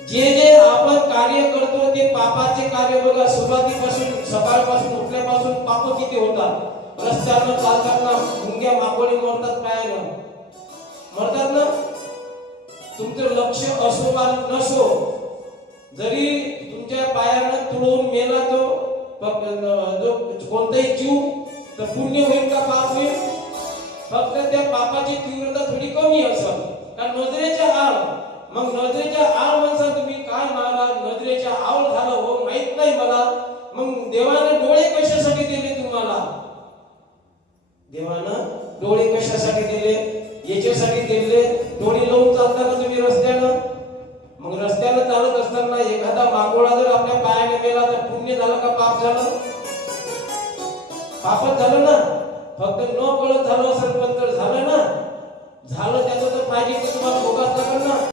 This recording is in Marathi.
जे जे आपण कार्य करतो ते पापाचे कार्य बघा, सुरुवातीपासून सकाळपासून उठल्यापासून पाप किती होतात. रस्त्यावर चालताना मुंग्या माकोडी मरतात, पायानं मरतात ना. तुमचं लक्ष असो का नसो, जरी तुमच्या पायानं तुडवून मेला तो जो कोणताही जीव, तर पुण्य होईल का पाप होईल. फक्त त्या पापाची तीव्रता थोडी कमी असेल, कारण नजरेच्या आळ. मग नजरेच्या आळ म्हणसा तुम्ही काय महाराज, नजरेच्या आळ झालं हो माहित नाही मला. मग देवाने डोळे कशासाठी दिले तुम्हाला. देवानं डोळे कशासाठी दिले, याच्यासाठी दिले. डोळे लावून चालता का तुम्ही रस्त्यानं. मग रस्त्यानं चालत असताना एखादा मागोळा जर आपल्या पायाने गेला तर पुण्य झालं का पाप झालं. पापच झालं ना. फक्त न कळत झालं असेल पण तर झालं ना. झालं त्याचं तर पाहिजे तुम्हाला भोगाच लागेल ना.